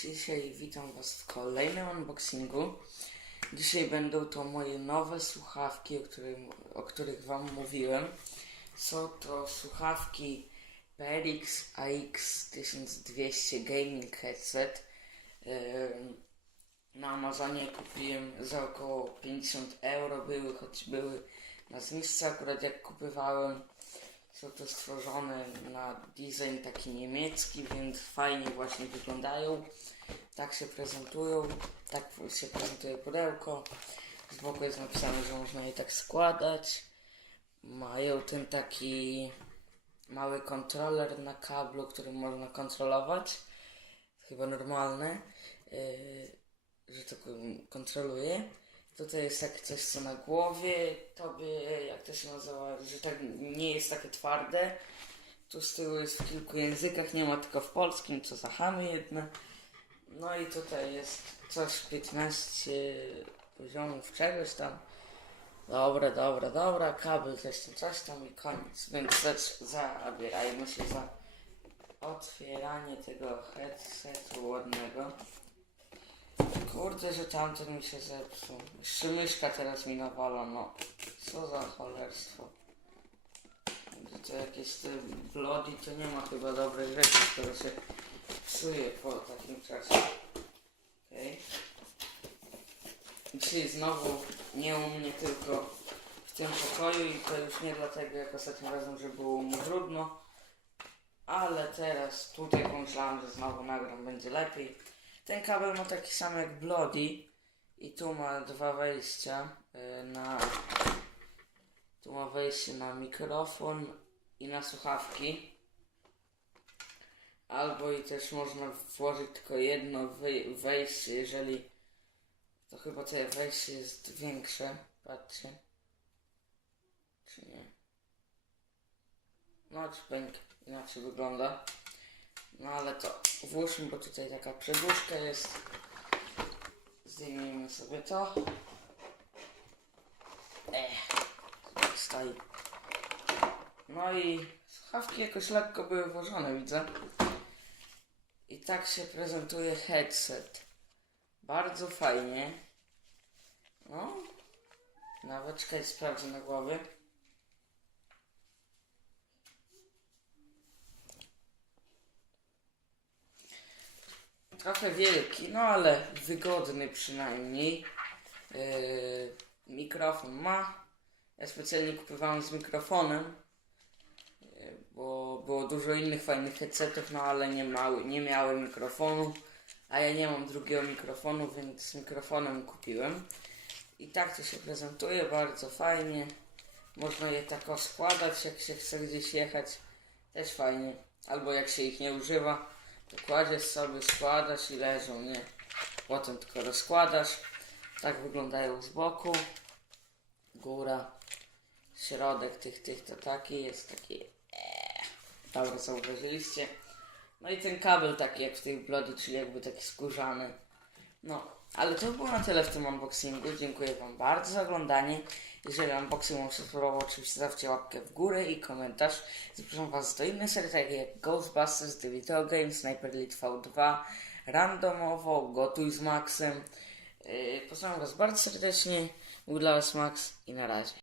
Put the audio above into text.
Dzisiaj witam Was w kolejnym unboxingu. Dzisiaj będą to moje nowe słuchawki, o, o których Wam mówiłem. Są to słuchawki PRX AX 1200 Gaming Headset. Ym, Na Amazonie kupiłem za około 50 euro. Były, choć były na zniżce akurat jak kupywałem. Są to stworzone na design taki niemiecki, więc fajnie właśnie wyglądają. Tak się prezentują, tak się prezentuje pudełko. Z boku jest napisane, że można je tak składać. Mają ten taki mały kontroler na kablu, którym można kontrolować. Chyba normalne, yy, że to kon- kontroluje. Tutaj jest takie coś, co na głowie tobie, jak to się nazywa, że tak nie jest takie twarde. Tu z tyłu jest w kilku językach, nie ma tylko w polskim, co za chamy jedne. No i tutaj jest coś 15 poziomów czegoś tam. Dobra, dobra, dobra, kabel coś tam, coś tam i koniec. Więc zacz- zabierajmy się za otwieranie tego headsetu ładnego. Kurde, że tamten mi się zepsuł. Jeszcze myszka teraz mi nawala, no. Co za cholerstwo. To jakieś te blody, to nie ma chyba dobrej rzeczy, które się psuje po takim czasie. Okej. Dzisiaj znowu nie u mnie, tylko w tym pokoju i to już nie dlatego jak ostatnim razem, że było mu trudno. Ale teraz tutaj pomyślałem, że znowu nagram będzie lepiej. Ten kabel ma taki sam jak Bloody i tu ma dwa wejścia y, na tu ma wejście na mikrofon i na słuchawki. Albo i też można włożyć tylko jedno wejście, jeżeli to chyba to wejście jest większe. Patrzcie. Czy nie? No, czy pęk inaczej wygląda. No ale to włóżmy, bo tutaj taka przedłużka jest. Zdejmijmy sobie to. Ech, tak stoi. No i słuchawki jakoś lekko były włożone, widzę. I tak się prezentuje headset. Bardzo fajnie. No. Nawet czekaj, sprawdzę na głowie. Trochę wielki, no ale wygodny przynajmniej. Yy, mikrofon ma. Ja specjalnie kupowałem z mikrofonem, yy, bo było dużo innych fajnych headsetów, no ale nie, mały, nie miałem mikrofonu, a ja nie mam drugiego mikrofonu, więc z mikrofonem kupiłem. I tak to się prezentuje, bardzo fajnie. Można je tak składać, jak się chce gdzieś jechać. Też fajnie. Albo jak się ich nie używa, kładziesz sobie, składasz i leżą, nie? Potem tylko rozkładasz. Tak wyglądają z boku. Góra. Środek tych, tych to taki jest taki. Eee. Dobra, zauważyliście. No i ten kabel taki jak w tych blody, czyli jakby taki skórzany. No, ale to było na tyle w tym unboxingu. Dziękuję Wam bardzo za oglądanie. Jeżeli unboxing Wam się spodobał, oczywiście zostawcie łapkę w górę i komentarz. Zapraszam Was do innych serii, takich jak Ghostbusters, The Video Games, Sniper Elite V2, randomowo, Gotuj z Maxem. Yy, pozdrawiam Was bardzo serdecznie. Był dla Was Max i na razie.